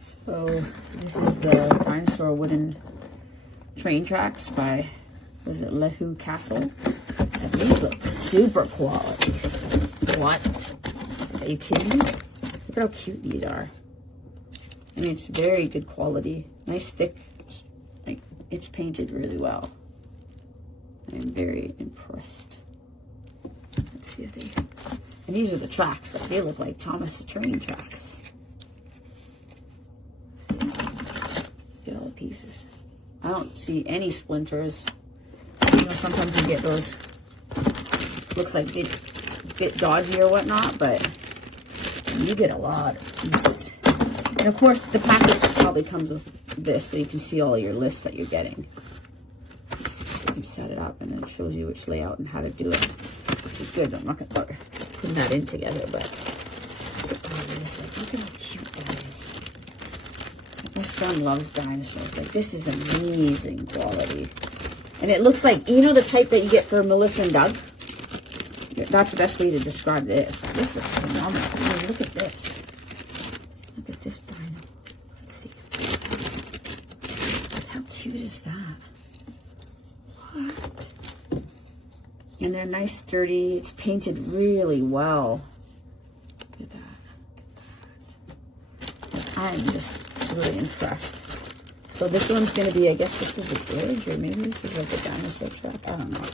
So this is the dinosaur wooden train tracks by, was it Lehoo Castle? And these look super quality. What? Are you kidding me? Look at how cute these are. I mean, it's very good quality. Nice thick, like it's painted really well. I'm very impressed. Let's see if they, and these are the tracks. Like, they look like Thomas the Train tracks. Get all the pieces. I don't see any splinters. You know, sometimes you get those, looks like they get dodgy or whatnot, but you get a lot of pieces. And of course, the package probably comes with this, so you can see all your lists that you're getting. You can set it up, and then it shows you which layout and how to do it, which is good. I'm not going to put that in together, but look at how cute that is. My son loves dinosaurs. Like, this is amazing quality. And it looks like, you know, the type that you get for Melissa and Doug? That's the best way to describe this. This is phenomenal. I mean, look at this. Look at this dino. Let's see. How cute is that? What? And they're nice, sturdy. It's painted really well. Look at that. I'm just really impressed. So this one's going to be, I guess this is a bridge, or maybe this is like a dinosaur track. I don't know.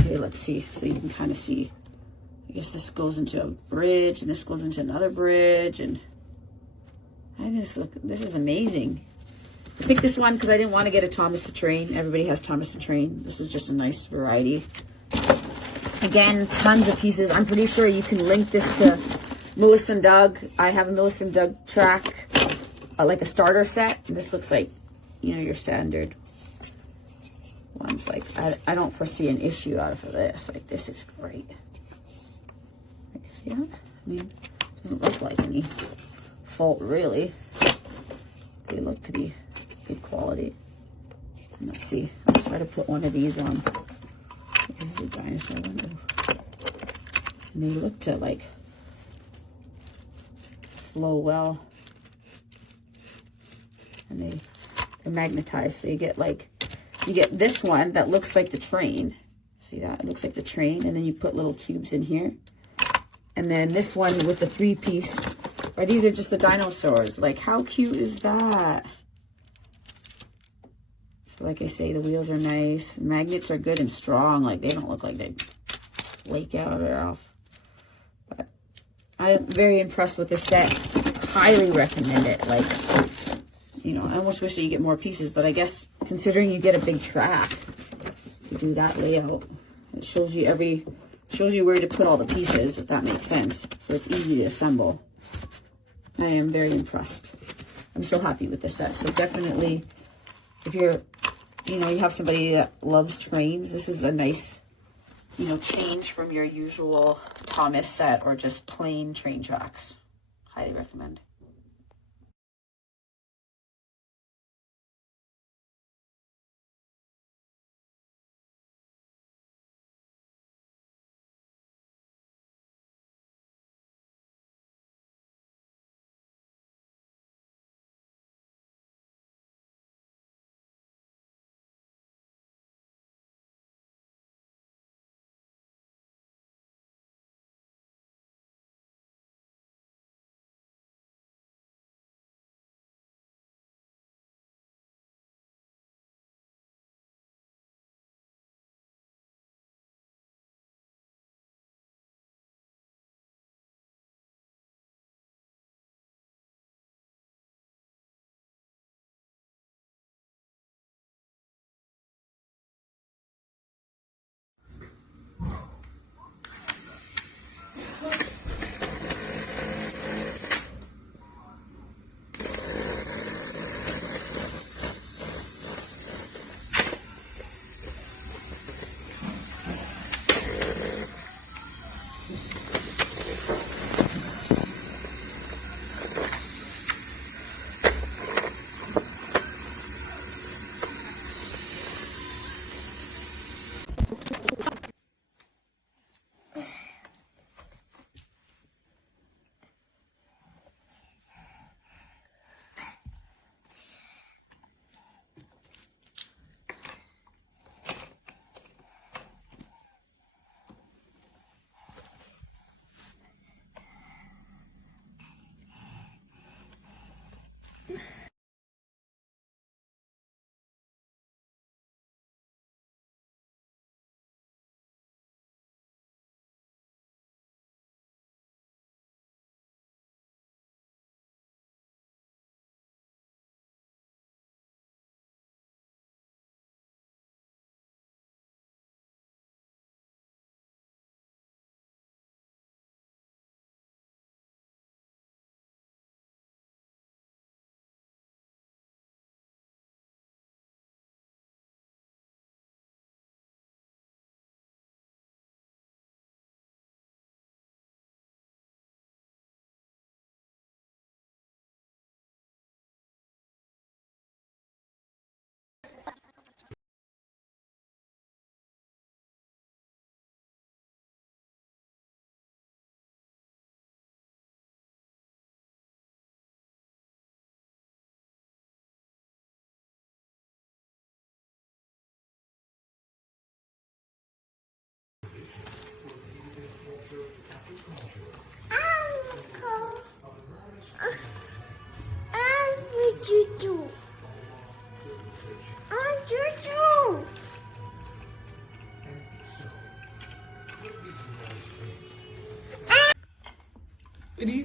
Okay, let's see. So you can kind of see, I guess this goes into a bridge, and this goes into another bridge, and I just look, this is amazing. I picked this one because I didn't want to get a Thomas the Train. Everybody has Thomas the Train. This is just a nice variety. Again, tons of pieces. I'm pretty sure you can link this to Melissa and Doug. I have a Melissa and Doug track, like a starter set. And this looks like, you know, your standard ones. Like, I don't foresee an issue out of this. Like, this is great. Like, see that? I mean, it doesn't look like any fault, really. They look to be good quality. And let's see. I'll try to put one of these on. This is a dinosaur one. And they look to, like, flow well. And they're magnetized. So you get, like, you get this one that looks like the train. See that? It looks like the train. And then you put little cubes in here. And then this one with the 3-piece. Or these are just the dinosaurs. Like, how cute is that? So like I say, the wheels are nice. Magnets are good and strong. Like, they don't look like they flake out or off. But I'm very impressed with this set. Highly recommend it. Like, you know, I almost wish that you get more pieces, but I guess considering you get a big track to do that layout, it shows you where to put all the pieces, if that makes sense. So it's easy to assemble. I am very impressed. I'm so happy with this set. So definitely, if you're, you know, you have somebody that loves trains, this is a nice, you know, change from your usual Thomas set or just plain train tracks. Highly recommend.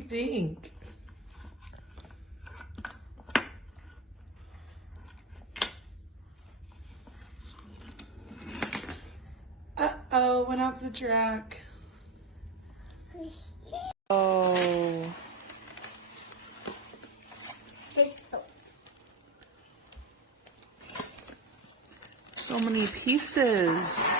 think? Uh-oh, went off the track. Oh. So many pieces.